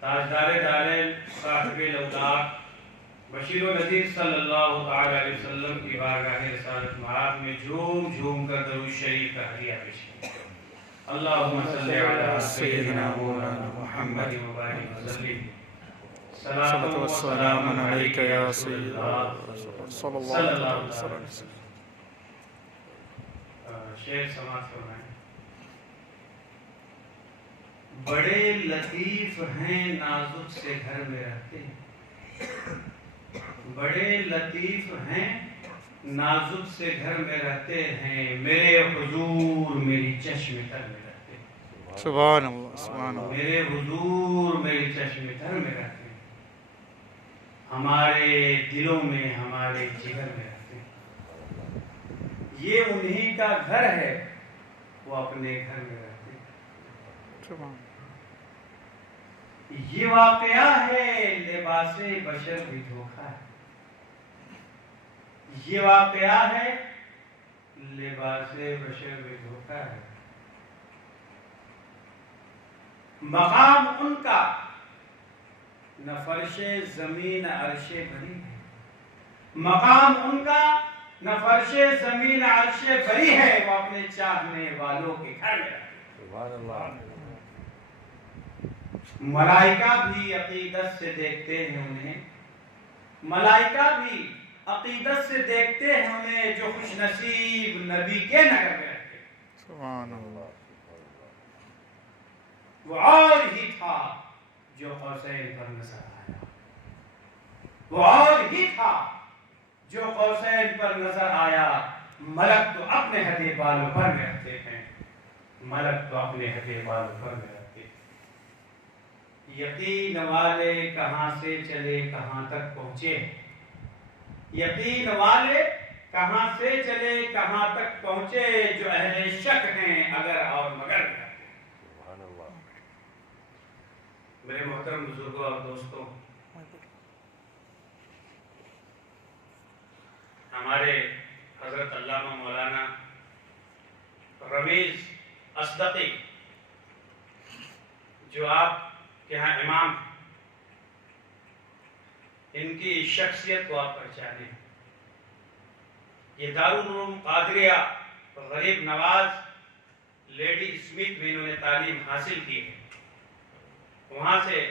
تاجدار دارین صاحب لولاک بشیر و نذیر صلی اللہ تعالی علیہ وسلم کی بارگاہ رسالت معاب میں جھوم جھوم کر درود شریف کا ہدیہ پیش کریں۔ اللہم صلی علی سیدنا مولانا محمد مبارک وسلم۔ صلاۃ و سلام علیک یا سیدنا صلی اللہ علیہ وسلم۔ شعر سماعت فرمائیں۔ بڑے لطیف ہیں نازک سے گھر میں رہتے ہیں، بڑے لطیف ہیں نازک سے گھر میں رہتے ہیں، میرے حضور میری چشم تر میں رہتے ہیں۔ سبحان اللہ سبحان اللہ۔ میرے حضور میری چشم تر میں رہتے ہیں، ہمارے دلوں میں ہمارے جگر میں رہتے ہیں۔ یہ انہی کا گھر ہے، وہ اپنے گھر میں رہتے ہیں۔ سبحان اللہ۔ یہ واقعہ ہے لباس بشر بھی دھوکا ہے، یہ واقعہ ہے لباس بشر بھی دھوکا ہے۔ مقام ان کا نہ فرش زمین عرش بری ہے، مقام ان کا نہ فرش زمین عرش بری ہے، وہ اپنے چاہنے والوں کے گھر میں رہتے ہیں۔ سبحان اللہ۔ ملائکہ بھی عقیدت سے دیکھتے ہیں انہیں، ملائکہ بھی عقیدت سے دیکھتے ہیں انہیں، جو خوش نصیب نبی کے نگر میں رہتے ہیں۔ سبحان اللہ۔ وہ اور ہی تھا جو قوسین پر نظر آیا، وہ اور ہی تھا جو قوسین پر نظر آیا۔ ملک تو اپنے ہدے بالوں پر میں رہتے ہیں، ملک تو اپنے ہدے بالوں پر میں رہتے ہیں۔ یقین والے کہاں سے چلے کہاں تک پہنچے، یقین والے کہاں سے چلے کہاں تک پہنچے، جو اہل شک ہیں اگر اور مگر میں رہتے ہیں۔ سبحان اللہ۔ میرے محترم بزرگوں اور دوستوں، ہمارے حضرت علامہ مولانا رمیز اصدقی جو آپ کہ ہاں امام، ان کی شخصیت کو آپ پہچانے۔ یہ دارالعلوم قادریہ غریب نواز لیڈی اسمتھ میں انہوں نے تعلیم حاصل کی ہے، وہاں سے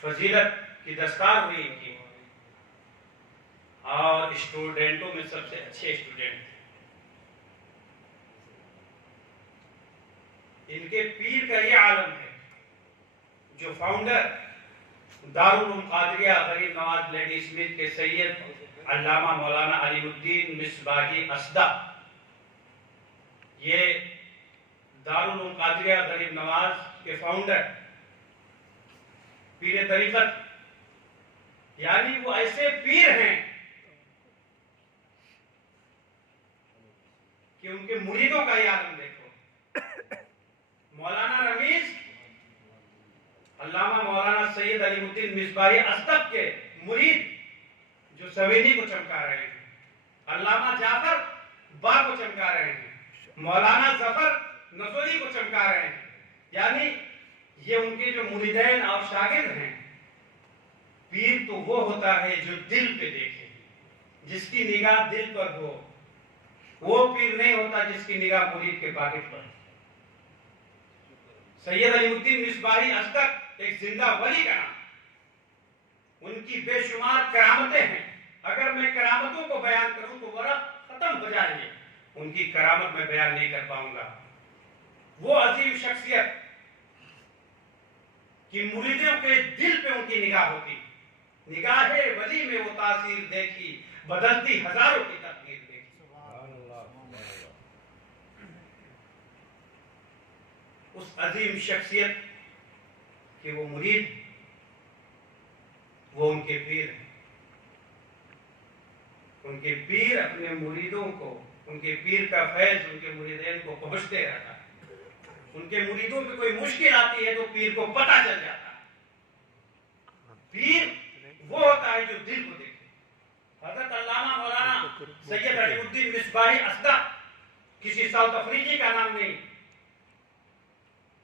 فضیلت کی دستار ہوئی ان کی، اور اسٹوڈنٹوں میں سب سے اچھے اسٹوڈنٹ تھے۔ ان کے پیر کا یہ عالم ہے، جو فاؤنڈر دارالعلوم قادریہ غریب نواز لیڈی اسمتھ کے سید علامہ مولانا علی الدین مصباحی اسدق، یہ دارالعلوم قادریہ غریب نواز کے فاؤنڈر، پیر طریقت، یعنی وہ ایسے پیر ہیں کہ ان کے مریدوں کا یہ عالم دیکھو۔ مولانا رمیز علامہ مولانا سید علی الدین مصباحی اسدق کے مرید، جو سوینی کو چمکا رہے ہیں، علامہ جعفر با کو چمکا رہے ہیں، مولانا ظفر نصری کو چمکا رہے ہیں، یعنی یہ ان کے جو مریدین اور شاگرد ہیں۔ پیر تو وہ ہوتا ہے جو دل پہ دیکھے، جس کی نگاہ دل پر ہو، وہ پیر نہیں ہوتا جس کی نگاہ مرید کے پاکٹ پر۔ سید علی الدین مصباحی اسدق ایک زندہ ولی کا نام، ان کی بے شمار کرامتیں ہیں، اگر میں کرامتوں کو بیان کروں تو ورق ختم ہو جائے گی، ان کی کرامت میں بیان نہیں کر پاؤں گا۔ وہ عظیم شخصیت کہ مریدوں کے دل پہ ان کی نگاہ ہوتی، نگاہ ولی میں وہ تاثیر دیکھی، بدلتی ہزاروں کی تقدیر دیکھی۔ اس عظیم شخصیت کہ وہ مرید، وہ ان کے پیر ہیں۔ ان کے پیر اپنے مریدوں کو، ان کے پیر کا فیض ان کے مریدین کو پہنچتے رہتا ہے۔ ان کے مریدوں پہ کوئی مشکل آتی ہے تو پیر کو پتہ چل جاتا ہے۔ پیر وہ ہوتا ہے جو دل کو دیکھے۔ حضرت علامہ مولانا سید علی الدین مصباحی اسدق کسی ساؤتھ افریقی کا نام نہیں،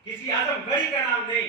کسی اعظم گڑھی کا نام نہیں،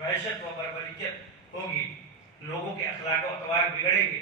وحشت و بربریت ہوگی، لوگوں کے اخلاق و اطوار بگڑیں گے۔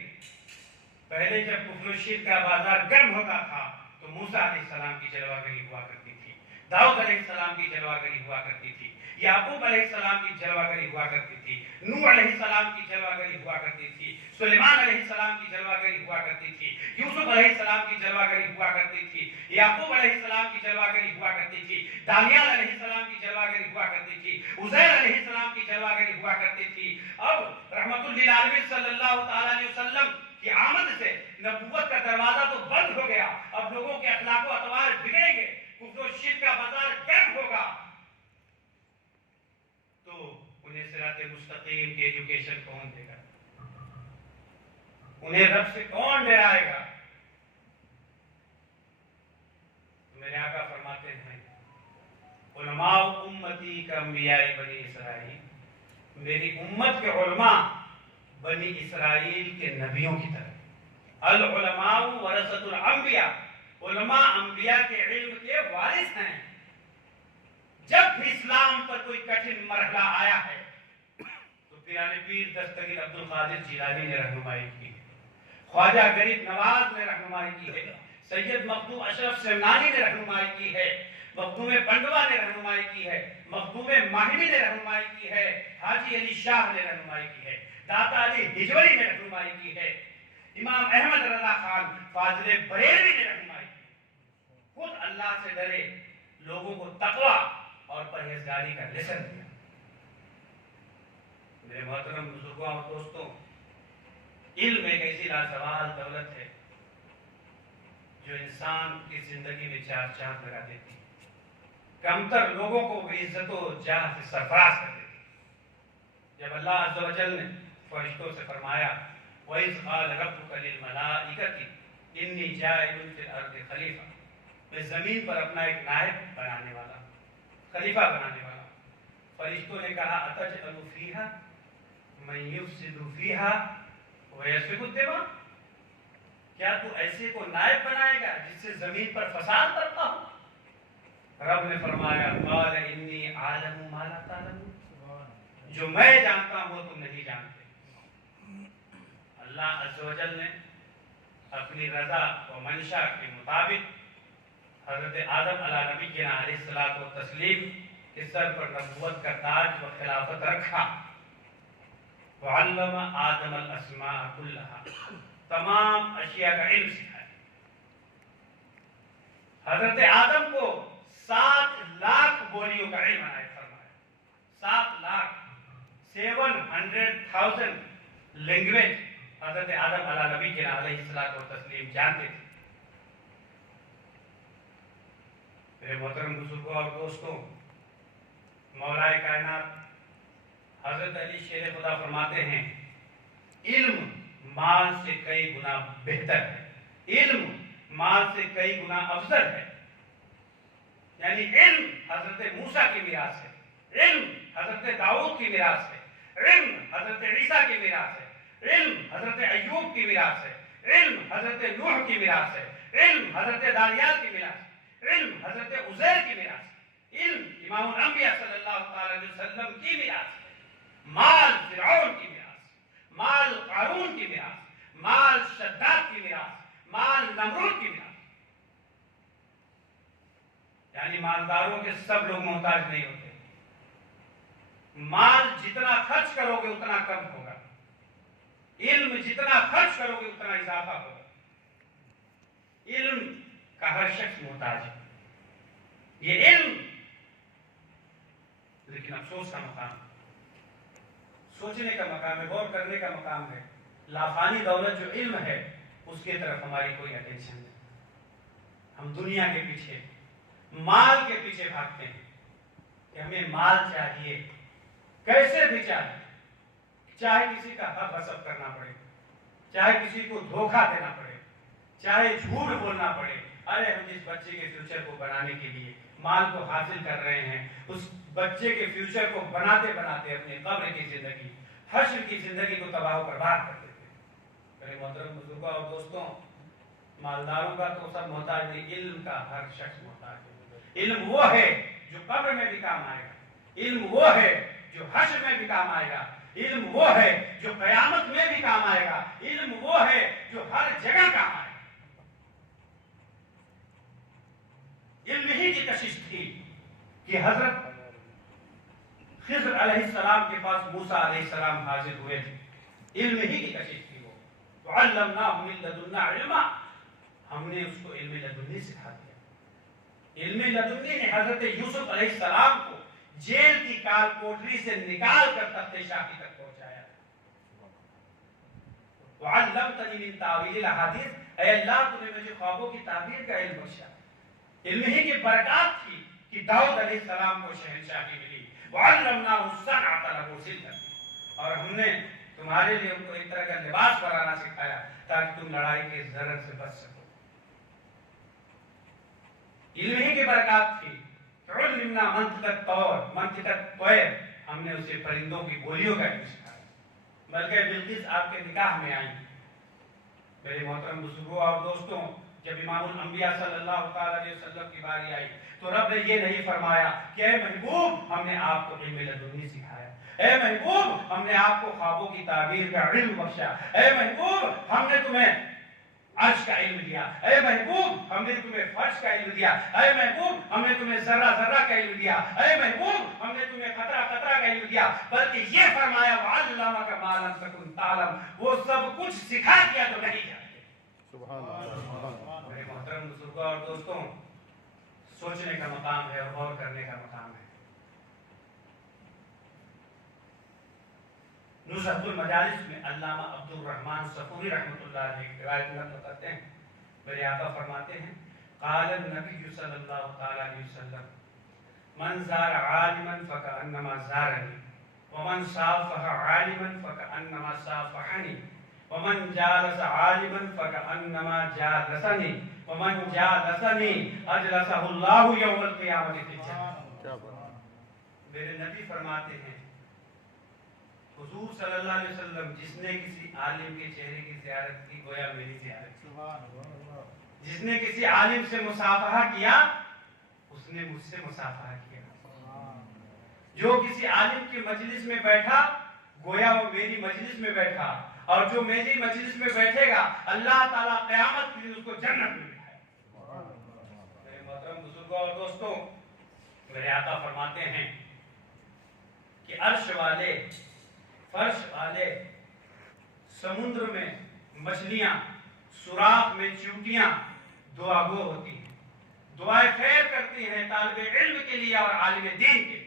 پہلے جب کفر و شرک کا بازار گرم ہوتا تھا تو موسیٰ علیہ السلام کی جلوہ گری ہوا کرتی تھی، داؤد علیہ السلام کی جلوہ گری ہوا کرتی تھی، یعقوب علیہ السلام کی جلوہ گری ہوا کرتی تھی، نوح علیہ السلام کی جلوہ گری ہوا کرتی تھی، سلیمان علیہ السلام کی جلوہ گری ہوا کرتی تھی، یوسف علیہ السلام کی جلوہ گری ہوا کرتی تھی، یعقوب علیہ السلام کی جلوہ گری ہوا کرتی تھی، دانیال علیہ السلام کی جلوہ گری ہوا کرتی تھی، عزیر علیہ السلام کی جلوہ گری ہوا کرتی تھی۔ اب رحمت للعالمین صلی اللہ تعالی علیہ وسلم کی آمد سے نبوت کا دروازہ تو بند ہو گیا، اب لوگوں کے اخلاق و اطوار بگڑیں گے، کفر و شرک کا بازار گرم ہوگا، تو انہیں صراط مستقیم کی ایجوکیشن کون دے گا؟ انہیں رب سے کون ڈرائے گا؟ میرے آقا فرماتے ہیں علماء امتی کا انبیاء بنی اسرائیل، میری امت کے علماء بنی اسرائیل کے نبیوں کی طرح۔ العلماء ورثۃ الانبیاء، علماء انبیاء کے علم کے وارث ہیں۔ جب بھی اسلام پر کوئی کٹھن مرحلہ آیا ہے تو پیران پیر دستگیر عبد القادر جیلانی نے رہنمائی کی ہے، خواجہ غریب نواز نے رہنمائی کی ہے، سید مخدوم اشرف سمنانی نے رہنمائی کی ہے، مخدوم پنڈوا نے رہنمائی کی ہے، مخدوم ماہمی نے رہنمائی کی ہے، حاجی علی شاہ نے رہنمائی کی ہے، داتا علی ہجوری نے رہنمائی کی ہے، امام احمد رضا خان فاضل بریلوی نے رہنمائی کی۔ خود اللہ سے ڈرے، لوگوں کو تقوی اور پرہیزگاری کا لیسن دیا۔ میرے محترم بزرگوں اور دوستوں، علم ایک ایسی لازوال دولت ہے جو انسان کی زندگی میں چار چاند لگا دیتی ہے، کمتر لوگوں کو عزت و جاہ سے سرفراز کر دیتی ہے۔ جب اللہ عز و جل نے فرشتوں سے فرمایا وَإِذْ قَالَ رَبُّكَ لِلْمَلَائِكَةِ إِنِّي جَاعِلٌ فِي الْأَرْضِ خَلِيفَةً، میں زمین پر اپنا ایک نائب بنانے والا، خلیفہ بنانے والا۔ فرشتوں نے کہا أَتَجْعَلُ فِيهَا مَن يُفْسِدُ فِيهَا وَيَسْفِكُ الدِّمَاءَ، کیا تو ایسے کو نائب بنائے گا جس سے زمین پر فساد کرتا ہو؟ رب نے فرمایا قال انی عالم ما لا تعلمون، جو میں جانتا ہوں وہ تم نہیں جانتے۔ اللہ عز و جل نے اپنی رضا و منشا کے مطابق حضرت آدم علیہ نبی کے علیہ الصلوۃ والتسلیم کے سر پر نبوت کا تاج و خلافت رکھا۔ وعلم آدم الاسماء كلها، تمام اشیاء کا علم سکھایا۔ حضرت آدم کو 7 لاکھ بولیوں کا علم عنایت فرمایا، 7 لاکھ 700,000 لینگویج حضرت آدم علیہ نبی کے علیہ الصلوۃ والتسلیم جانتے تھے۔ میرے محترم بزرگوں اور دوستوں، مولا کائنات حضرت علی شیر خدا فرماتے ہیں علم مال سے کئی گنا بہتر ہے، علم مال سے کئی گنا افضل ہے۔ یعنی علم حضرت موسیٰ کی میراث ہے، علم حضرت داؤد کی میراث ہے، علم حضرت عیسیٰ کی میراث ہے، علم حضرت ایوب کی میراث ہے، علم حضرت نوح کی میراث ہے، علم حضرت دانیال کی میراث ہے، علم حضرت عزیر کی میراث ہے، علم امام الانبیاء صلی اللہ علیہ وسلم کی میراث ہے۔ مال فرعون کی میراث، مال قارون کی میراث، مال شداد کی میراث، مال نمرود کی میراث۔ یعنی مالداروں کے سب لوگ محتاج نہیں ہوتے، مال جتنا خرچ کرو گے اتنا کم ہوگا، علم جتنا خرچ کرو گے اتنا اضافہ ہوگا۔ علم کا ہر شخص محتاج ہے، یہ علم، لیکن افسوس کا مقام، سوچنے کا مقام ہے، غور کرنے کا مقام ہے۔ لافانی دولت جو علم ہے اس کی طرف ہماری کوئی اٹینشن نہیں، ہم دنیا کے پیچھے، مال کے پیچھے بھاگتے ہیں کہ ہمیں مال چاہیے، کیسے بھی چاہیے، چاہے کسی کا حق غصب کرنا پڑے، چاہے کسی کو دھوکہ دینا پڑے، چاہے جھوٹ بولنا پڑے۔ ارے ہم جس بچے کے فیوچر کو بنانے کے لیے مال کو حاصل کر رہے ہیں، اس بچے کے فیوچر کو بناتے بناتے اپنے قبر کی زندگی، حشر کی زندگی کو تباہ و برباد کر دیتے ہیں۔ میرے محترم بزرگوں اور دوستوں، مالداروں کا تو سب محتاج نہیں، علم کا ہر شخص محتاج ہے۔ علم وہ ہے جو قبر میں بھی کام آئے گا، علم وہ ہے جو حشر میں بھی کام آئے گا، علم وہ ہے جو قیامت میں بھی کام آئے گا، علم وہ ہے جو ہر جگہ کام آئے گا۔ علم ہی کی کشش تھی کہ حضرت خضر علیہ السلام کے پاس موسیٰ علیہ السلام حاضر ہوئے تھے، علم ہی کی کشش تھی وہ۔ وَعَلَّمْنَاهُ مِن لَدُنَّا عِلْمًا، ہم نے اس کو علم لدنی سکھا دیا۔ علم لدنی نے حضرت یوسف علیہ السلام کو جیل کی کال کوٹری سے نکال کر تخت شاہی تک پہنچایا۔ وَعَلَّمْتَنِي مِن تَأْوِيلِ الْأَحَادِيثِ، اے اللہ تو نے مجھے خوابوں کی تعبیر کا علم بخشا۔ علم ہی کی برکات تھی کہ داؤد علیہ السلام کو شہنشاہی ملی۔ وَعَلَّمْنَاهُ الصَّنْعَةَ لَبُوسٍ، اور ہم نے تمہارے لیے ان کو ایک طرح کا لباس بنانا سکھایا تاکہ تم لڑائی کے ضرر سے بچ سکو۔ علم ہی کی برکات تھی۔ عُلِّمْنَا مَنطِقَ الطَّيْرِ، مَنطِقَ الطَّيْرِ، ہم نے اسے پرندوں کی بولیوں کا علم سکھایا۔ بلکہ بلقیس آپ کے نکاح میں آئی۔ میرے محترم بزرگوں اور دوستوں، جب امام الانبیاء صلی اللہ تعالی علیہ وسلم کی باری آئی تو رب نے یہ نہیں فرمایا کہ اے محبوب ہم نے آپ کو علم لدنی سکھایا، اے محبوب ہم نے آپ کو خوابوں کی تعبیر کا علم بخشا، اے محبوب ہم نے تمہیں عرش کا علم دیا، اے محبوب ہم نے تمہیں فرش کا علم دیا، اے محبوب ہم نے تمہیں ذرہ ذرہ کا علم دیا، اے محبوب ہم نے تمہیں قطرہ قطرہ کا علم دیا، بلکہ یہ فرمایا وَعَلَّمَكَ مَا لَمْ تَكُنْ تَعْلَمْ، وہ سب کچھ سکھا دیا تو نہیں جانتے۔ میرے محترم بزرگوں اور دوستوں، سوچنے کا مقام ہے اور غور کرنے کا مقام ہے۔ نزہۃ المجالس میں علامہ عبد الرحمن صفوری رحمۃ اللہ علیہ کی روایت نقل کرتے ہیں، میرے آقا فرماتے ہیں قال النبی صلی اللہ تعالی علیہ وسلم من زار عالما فکأنما زارنی ومن صافح عالما فکأنما صافحنی ومن جالس عالما فکأنما جالسنی ومن جالسنی اجلسہ اللہ یوم القیامۃ فی الجنہ۔ میرے نبی فرماتے ہیں حضور صلی اللہ علیہ وسلم جس نے کسی عالم کے چہرے کی زیارت کی گویا میری زیارت کی، جس نے کسی عالم سے مصافحہ کیا اس نے مجھ سے مصافحہ کیا، جو کسی عالم کی مجلس میں بیٹھا گویا وہ میری مجلس میں بیٹھا، اور جو میری مجلس میں بیٹھے گا اللہ تعالیٰ قیامت کے دن اس کو جنت میں بٹھائے۔ میرے محترم بزرگوں اور دوستوں، میرے آقا فرماتے ہیں کہ عرش والے، فرش والے، سمندر میں مچھلیاں، سوراخ میں چیونٹیاں دعا گو ہوتی ہیں، دعائیں خیر کرتی ہیں طالب علم کے لیے اور عالم دین کے لیے۔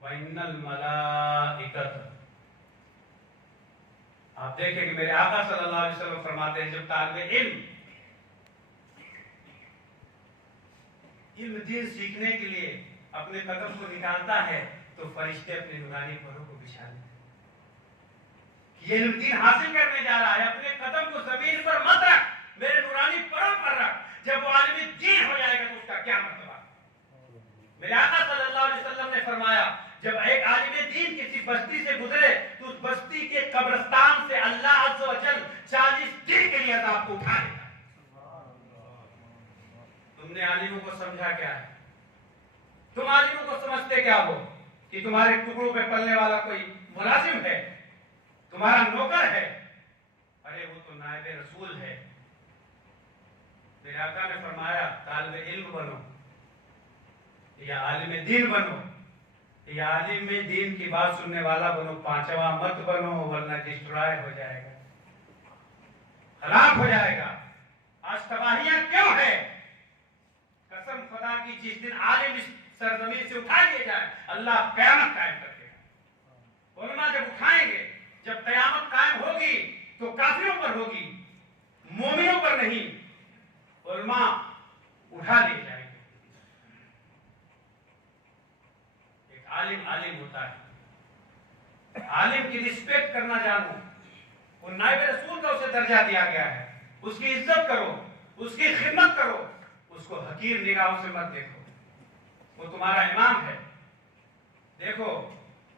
وَإِنَّ الْمَلَائِكَةَ، آپ دیکھیں کہ میرے آقا صلی اللہ علیہ وسلم فرماتے ہیں جب طالب علم دین سیکھنے کے لیے اپنے قدم کو نکالتا ہے تو فرشتے اپنے نورانی پروں کو بچھا لیتے ہیں۔ یہ علم دین حاصل کرنے جا رہا ہے، اپنے قدم کو زمین پر مت رکھ، میرے نورانی پروں پر رکھ، جب وہ عالم دین ہو جائے گا تو اس کا کیا مرتبہ۔ میرے آقا صلی اللہ علیہ وسلم نے فرمایا جب ایک عالم دین کسی بستی سے گزرے تو اس بستی کے قبرستان سے اللہ عز و جل 40 دن کے لیے عذاب کو اٹھا لیتا ہے۔ تم نے عالموں کو سمجھا کیا ہے؟ تم عالموں کو سمجھتے کیا ہو کہ تمہارے ٹکڑوں پہ پلنے والا کوئی ملازم ہے، تمہارا نوکر ہے؟ ارے وہ تو نائب رسول ہے۔ میرے آقا نے فرمایا طالب علم بنو یا عالم دین بنو یا عالم دین کی بات سننے والا بنو، پانچواں مت بنو ورنہ ڈسٹرائے ہو جائے گا، ہلاک ہو جائے گا۔ آج تباہیاں کیوں ہے؟ قسم خدا کی جس دن عالم اس سرزمین سے اٹھا لیے جائے اللہ قیامت قائم کر دے گا۔ علماء جب اٹھائیں گے، جب قیامت قائم ہوگی تو کافروں پر ہوگی، مومنوں پر نہیں۔ علماء اٹھا لیے جائیں گے۔ ایک عالم ہوتا ہے، عالم کی رسپیکٹ کرنا جانو، وہ نائب رسول کا اسے درجہ دیا گیا ہے، اس کی عزت کرو، اس کی خدمت کرو، اس کو حقیر نگاہوں سے مت دیکھو، وہ تمہارا امام ہے۔ دیکھو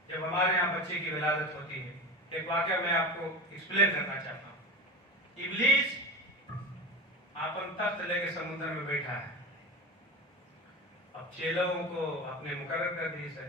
جب ہمارے یہاں بچے کی ولادت ہوتی ہے، ایک واقعہ میں آپ کو ایکسپلین کرنا چاہتا ہوں۔ ابلیس اپن تخت لے کے سمندر میں بیٹھا ہے، اب چیلوں کو اپنے مقرر کر دی سے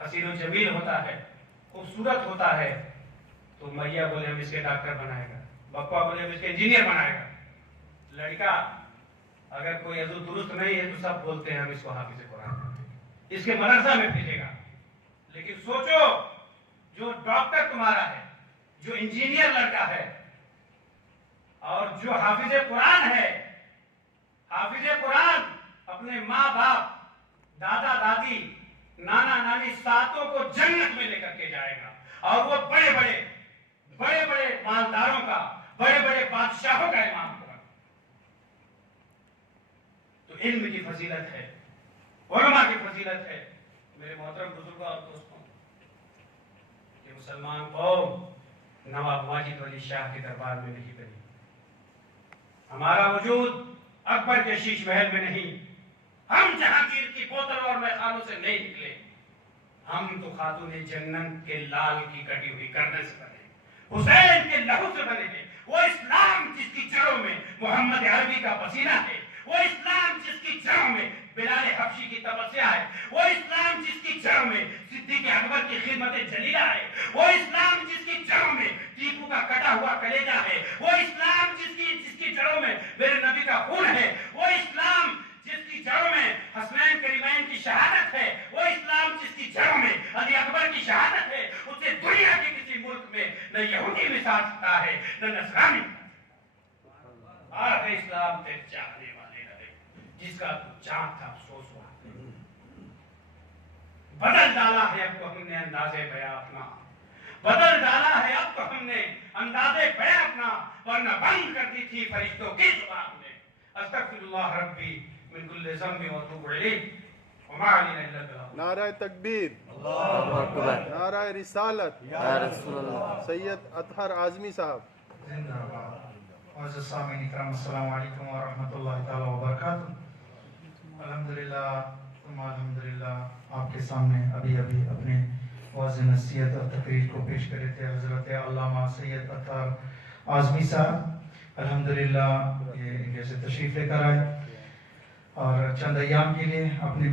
حسین و جمیل ہوتا ہے، خوبصورت ہوتا ہے، تو میاں بولے ہم اس کے ڈاکٹر بنائے گا، بپا بولے ہم اس کے انجینئر بنائے گا. لڑکا اگر کوئی عضو درست نہیں ہے تو سب بولتے ہیں ہم اس کو حافظ قرآن اس کے مدرسہ میں بھیجے گا. لیکن سوچو جو ڈاکٹر تمہارا ہے، جو انجینئر لڑکا ہے اور جو حافظ قرآن ہے، حافظ قرآن اپنے ماں باپ، دادا دادی، نانا نانی ساتوں کو جنت میں لے کر کے جائے گا، اور وہ بڑے بڑے مالداروں کا، بڑے بڑے بادشاہوں کا امام ہوگا. تو علم کی فضیلت ہے، علماء کی فضیلت ہے. میرے محترم بزرگوں اور دوستوں، یہ مسلمان قوم نواب واجد علی شاہ کے دربار میں نہیں بنی. ہمارا وجود اکبر کے شیش محل میں نہیں، ہم جہانگیر کی بوتل اور میخانوں سے نہیں نکلے. ہم تو خاتون جنت کے لال کی کٹی ہوئی گردن سے بنے، حسین کے لہو سے بنے ہیں. وہ اسلام جس کی جڑوں میں محمد عربی کا پسینہ ہے، وہ اسلام جس کی جڑوں میں بلال حبشی کی تپسیا ہے، وہ اسلام جس کی جڑوں میں صدیق اکبر کی خدمت جلیلہ ہے، وہ اسلام جس کی جڑوں میں ٹیپو کا کٹا ہوا کلیجہ ہے، وہ اسلام جس کی جڑوں میں میرے نبی کا خون ہے، وہ اسلام جس کی جڑوں میں حسنین کریمین کی شہادت ہے، وہ اسلام جس کی جڑوں میں علی اکبر کی شہادت ہے. اسے دنیا کے کسی ملک میں نہ یہودی مثال سکتا ہے نہ نصرانی. آہ اسلام تیرے چاہنے والے رہے، جس کا تو چاند تھا افسوس ہوا. بدل ڈالا ہے اب تو ہم نے انداز بیاں اپنا، بدل ڈالا ہے اب تو ہم نے انداز بیاں اپنا، ورنہ بند کر دی تھی فرشتوں کی زبان نے. استغفر اللہ ربی من کل ذنب واتوب الیہ وما علینا الا البلاغ. نعرہ تکبیر، اللہ اکبر، نعرہ رسالت، یا رسول اللہ. سید اطہر اعظمی صاحب. زندہ باد. معزز سامعین کرام، السلام علیکم ورحمۃ اللہ تعالی وبرکاتہ. الحمدللہ ثم الحمدللہ آپ کے سامنے ابھی اپنے واضح نصیحت اور تقریر کو پیش کرے تھے حضرت علامہ سید اطہر اعظمی صاحب. الحمدللہ یہ انڈیا سے تشریف لے کر آئے اور چند ایام کے لیے اپنے